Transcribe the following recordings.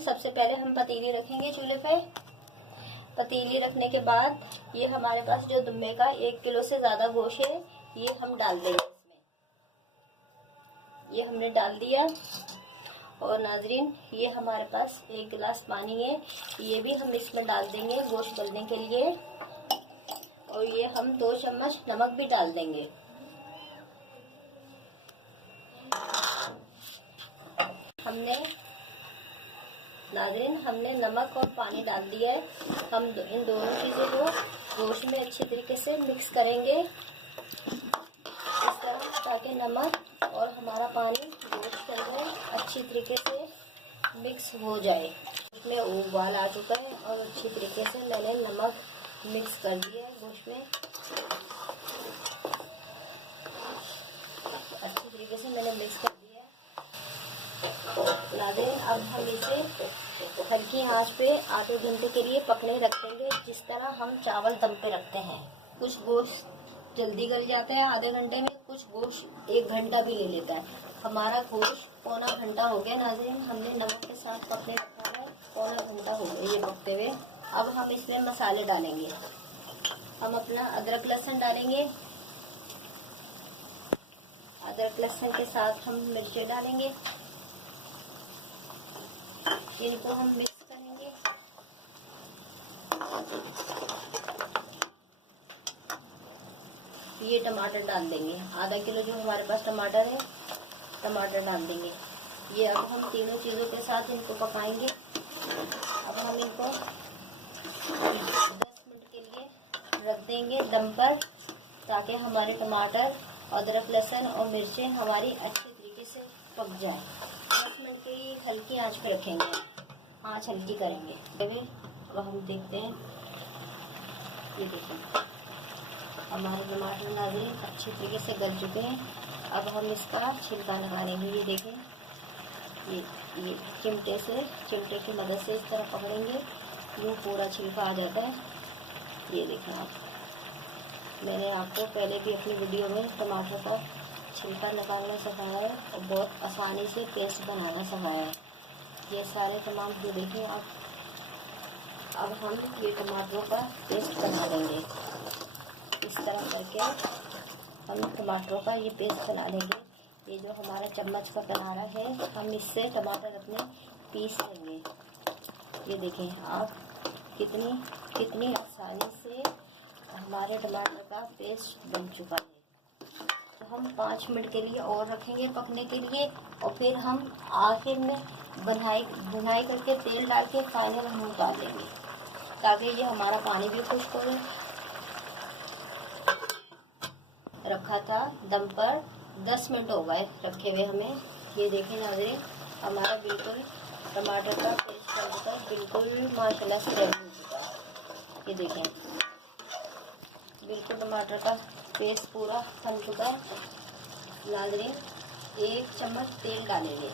नाज़रीन, सबसे पहले हम पतीली रखेंगे चूल्हे पे। पतीली रखने के बाद ये हमारे पास जो दुम्बे का 1 किलो से ज़्यादा गोश्त है, ये हम डाल देंगे इसमें। ये हमने डाल दिया। और नाज़रीन, ये हमारे पास 1 गिलास पानी है, ये भी हम इसमें डाल देंगे गोश्त गलने के लिए। और ये हम 2 चम्मच नमक भी डाल देंगे। हमने नमक और पानी डाल दिया है। हम इन दोनों चीज़ों को गोश्त में अच्छे तरीके से मिक्स करेंगे इस तरह, ताकि नमक और हमारा पानी गोश्त के अंदर अच्छी तरीके से मिक्स हो जाए। इसमें उबाल आ चुका है और अच्छी तरीके से मैंने नमक मिक्स कर दिया है गोश्त में। अच्छी तरीके से मैंने मिक्स कर दिया है नाज़रीन। अब हम इसे हल्की आंच पे आधे घंटे के लिए पकने रख देंगे, जिस तरह हम चावल दम पे रखते हैं। कुछ गोश्त जल्दी गल जाता है आधे घंटे में, कुछ गोश्त 1 घंटा भी ले लेता है। हमारा गोश्त पौना घंटा हो गया नाज़रीन, हमने नमक के साथ पकने रखा है। पौना घंटा हो गया ये पकते हुए। अब हम इसमें मसाले डालेंगे। हम अपना अदरक लहसुन डालेंगे। अदरक लहसुन के साथ हम मिर्चें डालेंगे, इनको हम मिक्स करेंगे। ये टमाटर डाल देंगे, आधा किलो जो हमारे पास टमाटर है, टमाटर डाल देंगे। ये अब हम तीनों चीज़ों के साथ इनको पकाएंगे। अब हम इनको 10 मिनट के लिए रख देंगे दम पर, ताकि हमारे टमाटर, अदरक लहसुन और मिर्चें हमारी अच्छे तरीके से पक जाए। 10 मिनट के लिए हल्की आंच पे रखेंगे, आंच हल्की करेंगे। अब हम देखते हैं, ये देखें हमारे टमाटर नाज़रीन अच्छे तरीके से गल चुके हैं। अब हम इसका छिलका निकालेंगे। ये देखें, ये चिमटे की मदद से इस तरह पकड़ेंगे, यूँ पूरा छिलका आ जाता है। ये देखें आप, मैंने आपको पहले भी अपनी वीडियो में टमाटर का छिलका निकालना सिखाया है और बहुत आसानी से पेस्ट बनाना सिखाया है। ये सारे तमाम जो देखें आप, अब हम ये टमाटरों का पेस्ट बना देंगे। इस तरह करके हम टमाटरों का ये पेस्ट बना लेंगे। ये जो हमारा चम्मच का किनारा है, हम इससे टमाटर अपने पीस लेंगे। ये देखें आप, कितनी आसानी से हमारे टमाटर का पेस्ट बन चुका है। तो हम 5 मिनट के लिए और रखेंगे पकने के लिए, और फिर हम आखिर में भुनाई करके तेल डाल के फाइनल हम उतार लेंगे, ताकि ये हमारा पानी भी खुश्क हो। रखा था दम पर, 10 मिनट हो गए रखे हुए हमें। ये देखें नाज़रीन, हमारा बिल्कुल टमाटर का पेस्ट बनकर बिल्कुल माशाल्लाह से रेडी हो चुका है। ये देखें, बिल्कुल टमाटर का पेस्ट पूरा बन चुका है नाज़रीन। 1 चम्मच तेल डालेंगे।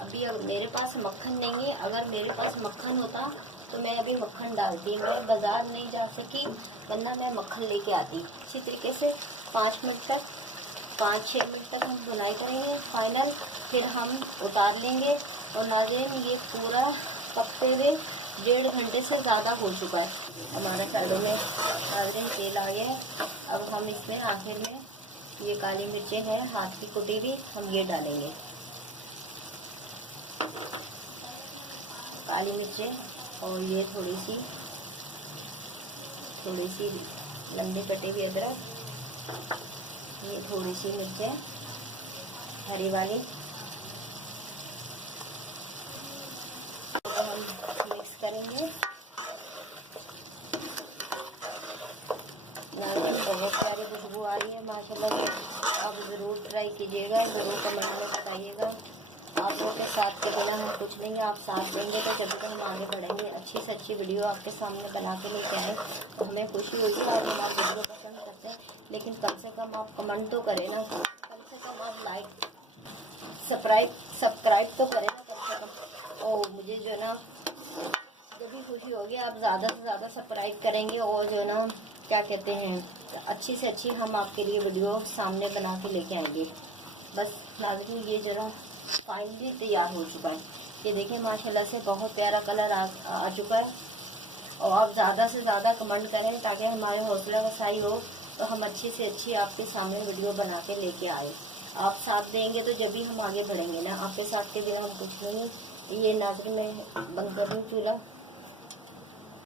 अभी अगर मेरे पास मक्खन नहीं है, अगर मेरे पास मक्खन होता तो मैं अभी मक्खन डालती। मैं बाज़ार नहीं जा सकी, वरना मैं मक्खन लेके आती। इसी तरीके से 5-6 मिनट तक हम भुनाई करेंगे फाइनल, फिर हम उतार लेंगे। और नाज़रीन, ये पूरा पकते हुए 1.5 घंटे से ज़्यादा हो चुका है हमारा साइडों में नाज़रीन तेल आ गया है। अब हम इसमें आखिर में ये काली मिर्चें हैं हाथ की कुटी हुई, हम ये डालेंगे। काली मिर्चें और ये थोड़ी सी लंबी कटी हुई अदरक, ये थोड़ी सी मिर्चें हरी वाली, तो हम मिक्स करेंगे। बहुत सारी खुशबू आ रही है माशाल्लाह। आप ज़रूर ट्राई कीजिएगा, ज़रूर कमेंट में बताइएगा। आप लोगों के साथ के बिना हम कुछ नहीं है, आप साथ देंगे तो जब तक हम आगे बढ़ेंगे। अच्छी से अच्छी वीडियो आपके सामने बना के लेके आए तो हमें खुशी हुई है। आप हमारी वीडियो पसंद करते हैं, लेकिन कम से कम आप कमेंट तो करें ना, कम से कम आप लाइक सब्सक्राइब तो करें ना कम से कम। और मुझे जो है ना, जब भी खुशी होगी आप ज़्यादा से ज़्यादा सब्सक्राइब करेंगे, और जो है ना क्या कहते हैं, अच्छी से अच्छी हम आपके लिए वीडियो सामने बना के लेके आएंगे। बस नाज़रीन, ये जरा फाइनली तैयार हो चुका है। ये देखिए माशाल्लाह से बहुत प्यारा कलर आ चुका है। और आप ज़्यादा से ज़्यादा कमेंट करें ताकि हमारे हौसला अफजाई हो, तो हम अच्छी से अच्छी आपके सामने वीडियो बना के लेके आए। आप साथ देंगे तो जब भी हम आगे बढ़ेंगे ना, आपके साथ के बिना हम कुछ नहीं। ये नाज़रीन मैं बंद कर दूँ चूल्हा।